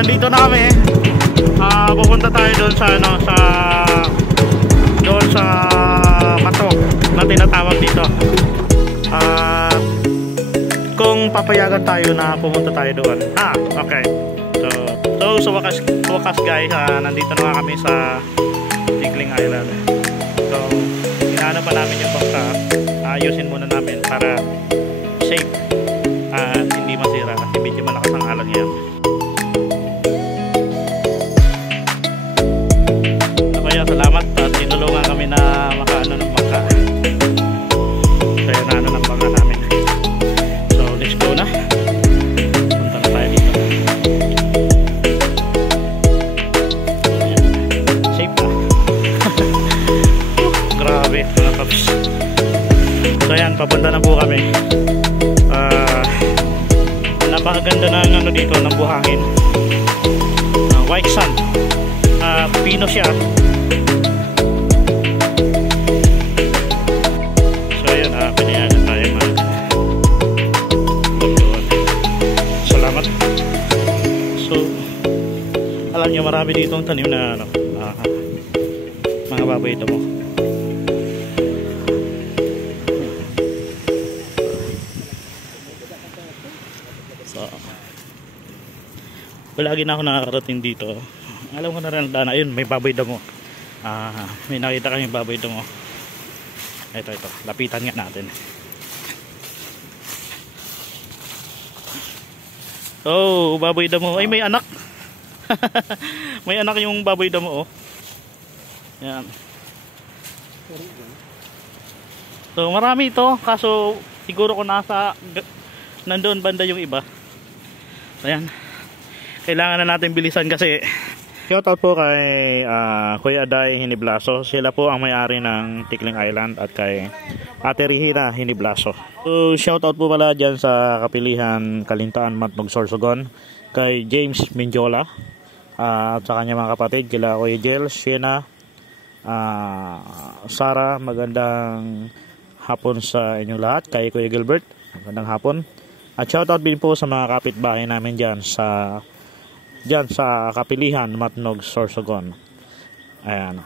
nandito na kami. Pupunta tayo doon sa ano, doon sa bato na tinatawag dito. Kung papayagan tayo na pumunta tayo doon. Okay. So sa wakas guys, nandito na kami sa Tigling Island. So inaano pa namin yung bangka. Ayusin muna namin para safe at hindi masira kasi medyo malakas ang alon yan. Kaya salamat at tinulungan kami na makaano ng bangka. Kaya naano ng bangka namin. So let's go na. Punta na tayo dito. Safe na. Grabe mga paps. So ayan, papunta na po kami. Napakaganda ng ano dito, ng buhangin. White sand. Pino siya. So ayan, pinayagan tayo magdoon. Salamat. So alam nyo, marami dito ang tanim na ano, mga baboy ito mo. Lagi na ako nakakarating dito. Alam ko na rin daan. Ayun, may baboy damo. May nakita kami baboy damo. Ito. Lapitan nga natin. Oh, baboy damo. Ay, may anak. May anak yung baboy damo, oh. Yan. So, marami ito. Kaso, siguro ko nandoon banda yung iba. Ayan. Kailangan na natin bilisan kasi. Shoutout po kay Kuya Aday Hiniblaso. Sila po ang may-ari ng Tigling Island at kay Ate Rihina Hiniblaso. So shoutout po pala dyan sa Kapilihan, Kalintaan, Matnog, Sorsogon, kay James Minjola at sa kanya mga kapatid, kila Kuya Jel, Shena, Sara. Magandang hapon sa inyong lahat. Kay Kuya Gilbert, magandang hapon. At shoutout din po sa mga kapitbahay namin dyan sa Kapilihan, Matnog, Sorsogon. Ayan.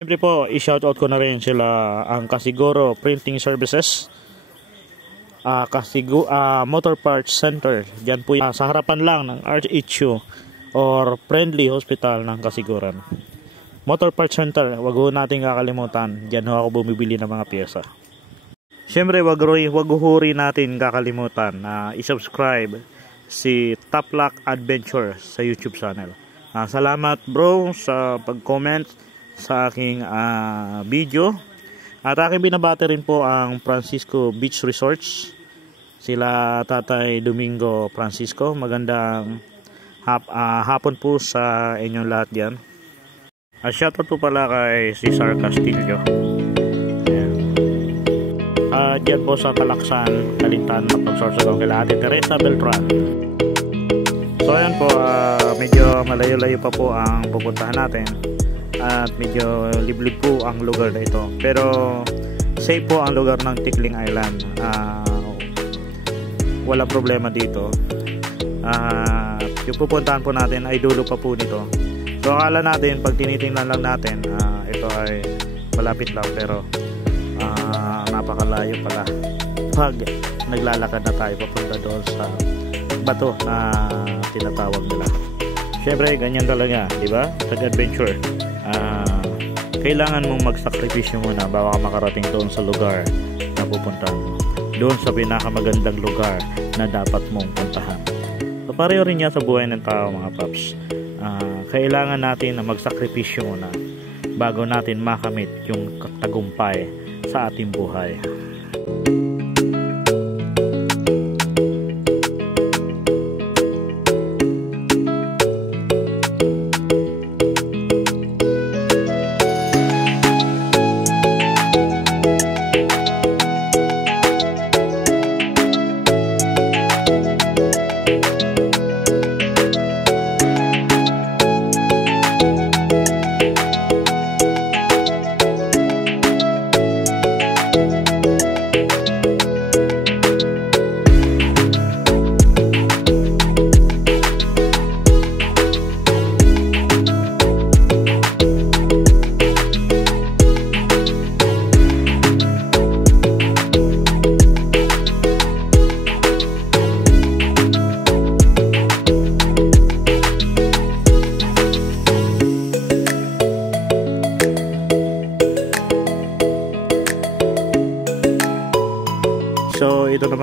Siyempre po, i-shoutout ko na rin sila ang Kasiguro Printing Services, Motor Parts Center. Diyan po sa harapan lang ng RHU or Friendly Hospital ng Kasiguran. Motor Parts Center, wag ho natin kakalimutan. Diyan ho ako bumibili ng mga pyesa. Siyempre, wag natin kakalimutan na i-subscribe si Taplak Adventure sa YouTube channel. Salamat bro sa pag-comment sa aking video. At aking binabati rin po ang Francisco Beach Resorts. Sila Tatay Domingo Francisco. Magandang hapon po sa inyong lahat yan. Shoutout po pala kay Cesar Castillo. Diyan po sa Talaksan, Kalintaan, Matnog, Sorsogon, kila Ate Teresa Beltran. So ayan po, medyo malayo-layo pa po ang pupuntahan natin at medyo liblib po ang lugar na ito, pero safe po ang lugar ng Tigling Island. Wala problema dito. Yung pupuntahan po natin ay dulo pa po nito. So akala natin, pag tinitingnan lang natin, ito ay malapit lang, pero napakalayo pala pag naglalakad na tayo papunta doon sa bato na tinatawag nila. Syempre ganyan talaga, di ba? Tag-adventure, kailangan mong magsakripisyo muna bago ka makarating doon sa lugar na pupuntahan mo, doon sa pinakamagandang lugar na dapat mong puntahan. So pareho rin yan sa buhay ng tao mga paps. Kailangan natin na magsakripisyo muna bago natin makamit yung tagumpay sa ating buhay.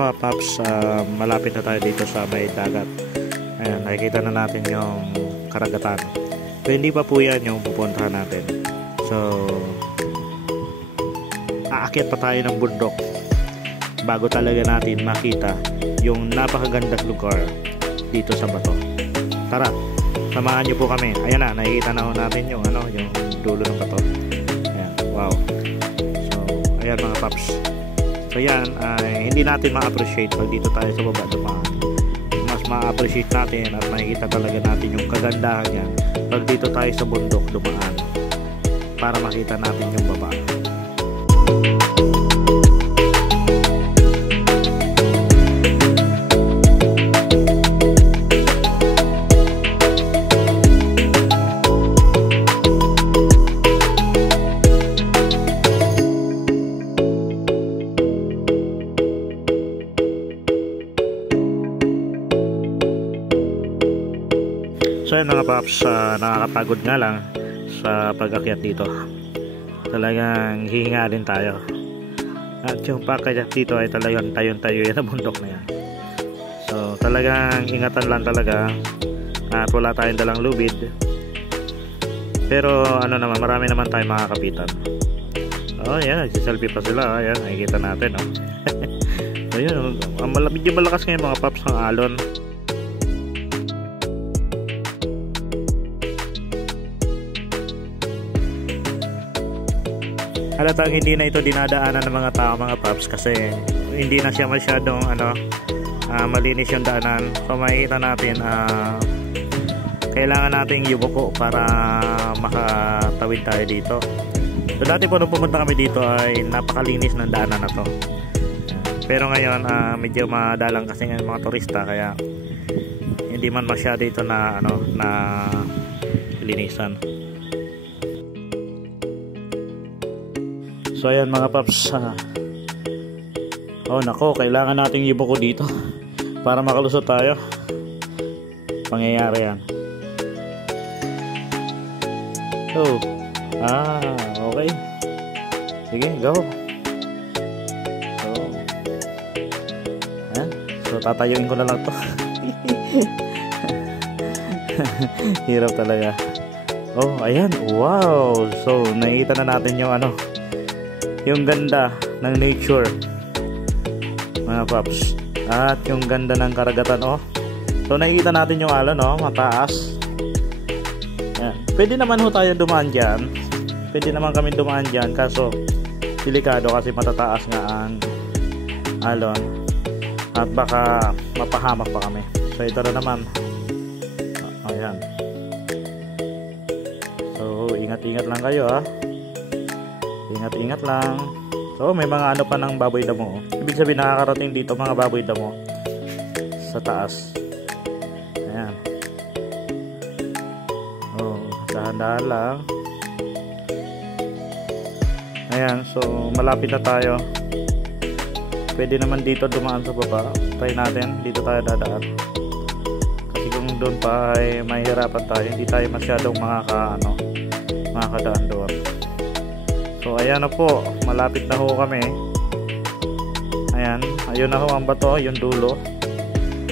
mga paps, malapit na tayo dito sa may dagat. Ayan, nakikita na natin yung karagatan. So hindi pa po yan yung pupuntahan natin. So aakyat pa tayo ng bundok bago talaga natin makita yung napakagandang lugar dito sa bato. Tara, samahan nyo po kami. Ayan na, nakikita na natin yung yung dulo ng bato. Ayan, wow. So ayan mga paps. So yan, hindi natin ma-appreciate pag dito tayo sa baba dumaan. Mas ma-appreciate natin at makikita talaga natin yung kagandahan yan pag dito tayo sa bundok dumaan para makita natin yung baba. So yun mga paps, nakakapagod nga lang sa pag-akyat dito. Talagang hihinga din tayo. At yung pag-akyat dito ay talagang tayo-tayo yan na bundok na yan. So talagang ingatan lang talaga at wala tayong dalang lubid. Pero naman, marami naman tayong makakapitan. Oh yan, nagsiselfie pa sila. Ayan, nakikita natin. So yun, medyo malakas ngayon mga paps ang alon. Halatang hindi na ito dinadaanan ng mga tao mga paps kasi hindi na siya masyadong malinis yung daanan. So makikita natin kailangan nating yubuko para makatawid tayo dito. So dati po nung pumunta kami dito ay napakalinis ng daanan na to. Pero ngayon medyo madalang kasi ng mga turista kaya hindi man masyado ito na linisan. So ayan mga paps, oh nako, kailangan nating ibuko dito para makalusot tayo. Pangyayari yan. Oh, okay. Sige, go. So ayan, so tatayuin ko na lang to. Hirap talaga. Oh ayan, wow. So nakikita na natin yung ganda ng nature mga paps at yung ganda ng karagatan. So nakikita natin yung alon mataas. Yan. Pwede naman ho tayo dumaan dyan, pwede naman kami dumaan dyan kaso delikado kasi matataas nga ang alon at baka mapahamak pa kami. So ito na naman. Ayan, so ingat-ingat lang kayo ingat-ingat lang. So may mga pa ng baboy damo. Ibig sabihin nakakarating dito mga baboy damo sa taas. Ayan. Oh, dahan-dahan lang. Ayan, so malapit na tayo. Pwede naman dito dumaan sa baba. Try natin, dito tayo dadaan. Kasi kung doon pa ay mahihirapan tayo. Hindi tayo masyadong makakadaan doon. So ayan na po, malapit na ho kami. Ayan, ayun na ho ang bato, yung dulo.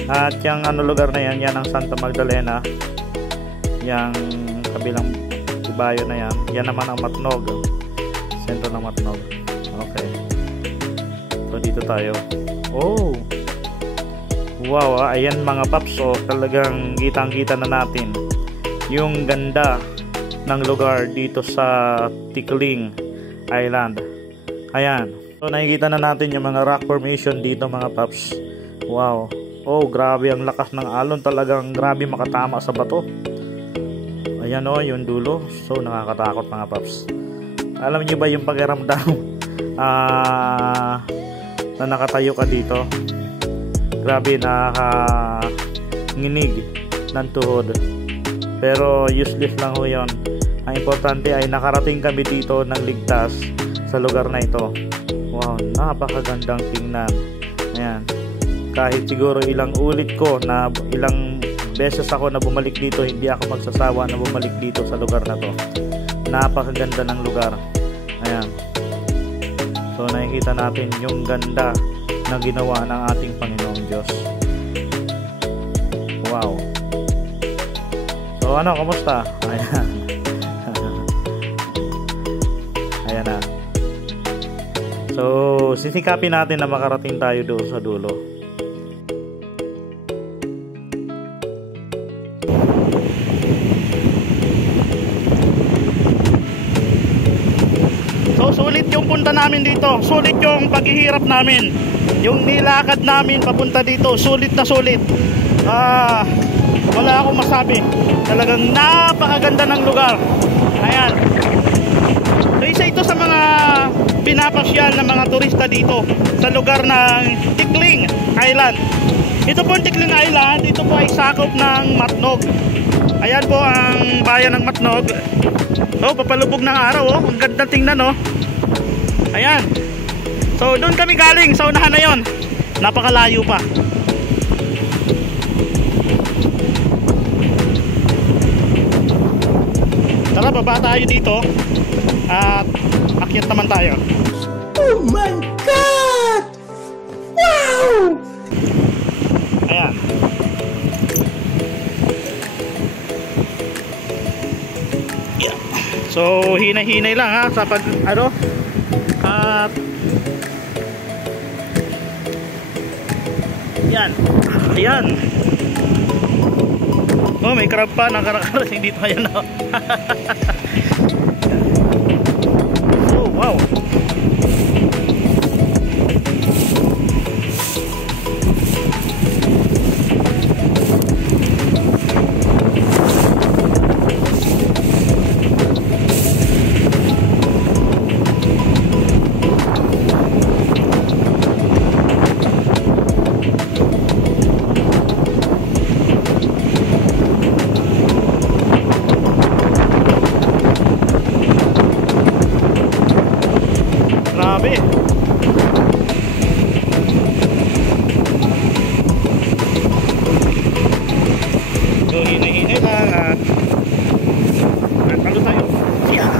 At yung lugar na yan, yan ang Santa Magdalena. Yang kabilang ibayo na yan. Yan naman ang Matnog. Sentro ng Matnog. Okay. So dito tayo. Oh! Wow, ayan mga paps. So talagang kitang-kita na natin yung ganda ng lugar dito sa Tikling Island. Ayan. So nakikita na natin yung mga rock formation dito mga paps. Wow. Oh, grabe ang lakas ng alon. Talagang grabe makatama sa bato. Ayan yung dulo. So nakakatakot mga paps. Alam niyo ba yung pakiramdam na nakatayo ka dito? Grabe, nginig ng tuhod. Pero useless lang ho yun. Ang importante ay nakarating kami dito ng ligtas sa lugar na ito. Wow, napakagandang tingnan. Ayan. Kahit siguro ilang ulit ko na ilang beses ako na bumalik dito, hindi ako magsasawa na bumalik dito sa lugar na to. Napakaganda ng lugar. Ayan. So nakikita natin yung ganda na ginawa ng ating Panginoong Diyos. Wow. So ano, kamusta? Ayan. Ayan na. So sisikapin natin na makarating tayo doon sa dulo. So sulit yung punta namin dito, sulit yung paghihirap namin, yung nilakad namin papunta dito, sulit na sulit. Wala akong masabi, talagang napakaganda ng lugar. Ayan, so isa ito sa mga pinapasyal ng mga turista dito sa lugar ng Tikling Island. Ito po ang Tikling Island, ito po ay sakop ng Matnog. Ayan po ang bayan ng Matnog. Oh, papalubog ng araw, oh. Ang ganda tingnan, oh. Ayan. So, doon kami galing sa unahan na yon. Napakalayo pa. Tara, baba tayo dito. At akyat naman tayo. Oh my God! Wow! Ayan. Yeah. So hinay-hinay lang ha sa pag ano at yan. Ayan. Oh, may crab pa nakakarating dito ayan oh. Oh, wow. Grabe. So hinay-hinay lang at ano tayo? Yeah.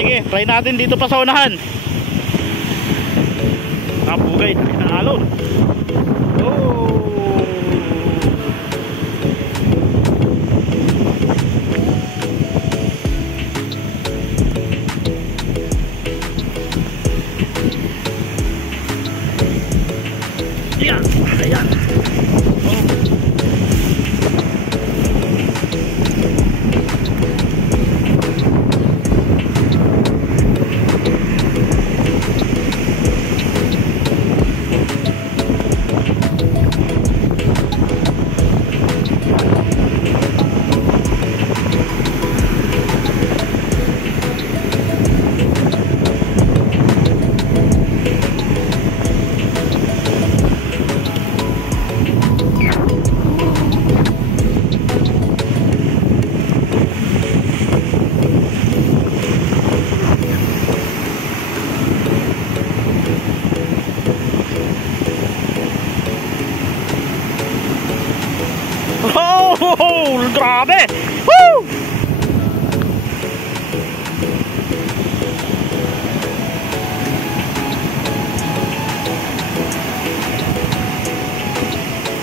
Sige, try natin dito pa sa unahan. Napugay ng alon. Oh. Ayan, ayan. Oh, grabe! Woo!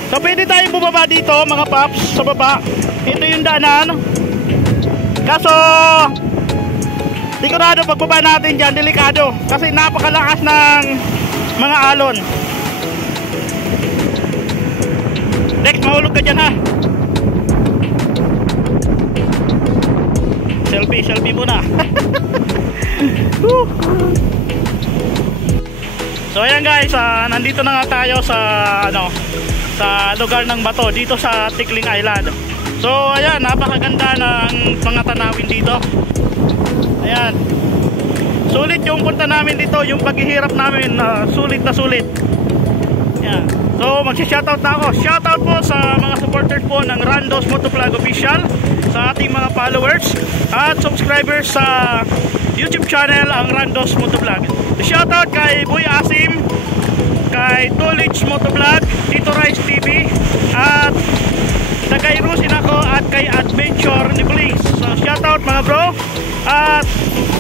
So pwede tayong bumaba dito mga paps, sa baba. Ito yung daanan. Kaso sigurado pagbaba natin dyan, delikado. Kasi napakalakas ng mga alon. Dex, mahulog ka dyan ha. Selfie muna. So ayan guys, nandito na nga tayo sa sa lugar ng bato dito sa Tikling Island. So ayan, napakaganda ng mga tanawin dito. Ayan. Sulit yung punta namin dito, yung paghihirap namin, sulit na sulit. Ayan. So magsi-shoutout na ako. Shoutout po sa mga supporters po ng Randos Motovlog Official, sa ating mga followers at subscribers sa YouTube channel ang Randos Motovlog. Shoutout kay Boy Asim, kay Tulich Motovlog, Tito Rice TV at sa kay Rusin ako at kay Adventure ni Police. So shoutout mga bro. At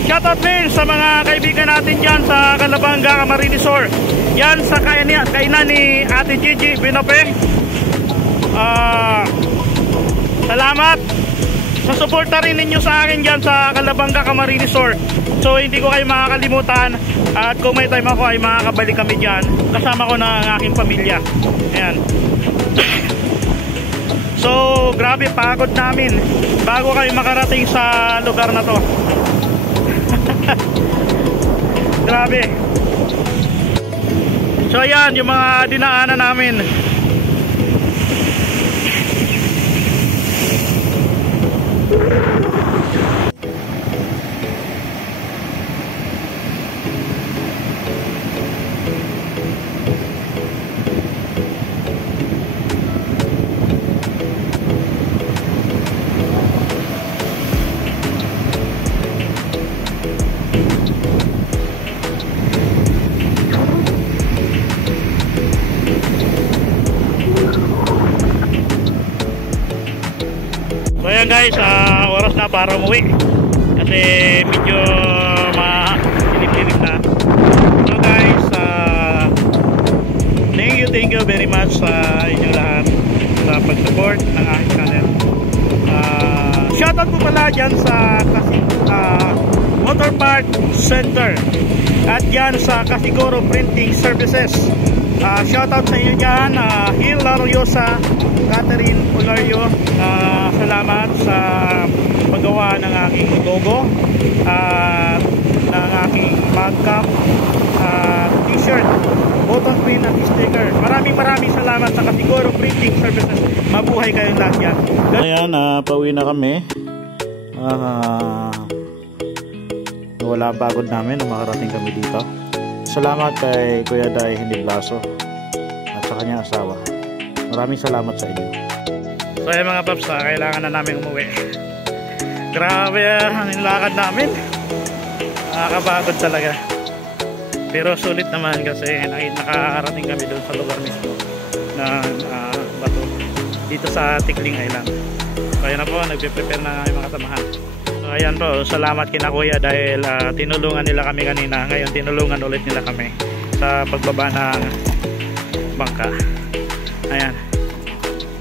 shoutout din sa mga kaibigan natin dyan sa Calabanga, Camarines Sur. Yan sa kainan ni Ate Gigi Binope. Salamat sa suporta rin ninyo sa akin dyan sa Calabanga, Camarines Sur. So hindi ko kayo makakalimutan. At kung may time ako ay makakabalik kami dyan. Kasama ko na ang aking pamilya. Ayan. So grabe, pagod namin bago kami makarating sa lugar na to. Grabe. So ayan yung mga dinaanan namin. So ayan guys, oras na para umuwi kasi medyo ma-ilip-ilip na. So guys, thank you very much sa inyong lahat sa pag-support ng aking channel. Shoutout po pala dyan sa Motor Part Center at dyan sa Casiguro Printing Services. Shoutout sa inyo dyan, Hilariosa, Catherine Olario. Salamat sa paggawa ng aking logo at ng aking mug cup at t-shirt, button pin at sticker. Maraming salamat sa Casiguro Printing Services. Mabuhay kayong lahat yan. Ayan, pauwi na kami. Wala ang pagod namin nung makarating kami dito. Salamat kay Kuya Day Hindiblaso at sa kanyang asawa. Maraming salamat sa inyo. So ayan mga paps, kailangan na namin umuwi. Grabe ang lakad namin. Nakakapagod talaga. Pero sulit naman kasi nakarating kami doon sa lugar mismo ng bato dito sa Tikling Island. So ayan na po, nagpe-prepare na yung mga kasamahan. So ayan po, salamat kina Kuya dahil tinulungan nila kami kanina. Ngayon tinulungan ulit nila kami sa pagbaba ng bangka. Ayan.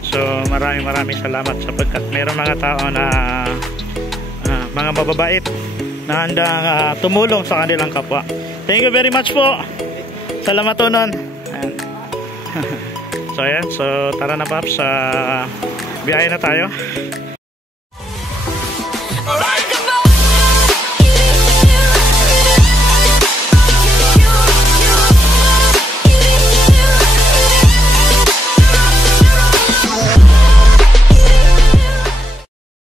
So maraming salamat sapagkat mayroong mga tao na mga mababait na handang tumulong sa kanilang kapwa. Thank you very much po. Salamat po nun. Ayan. So ayan, so tara na paps, biyahe na tayo.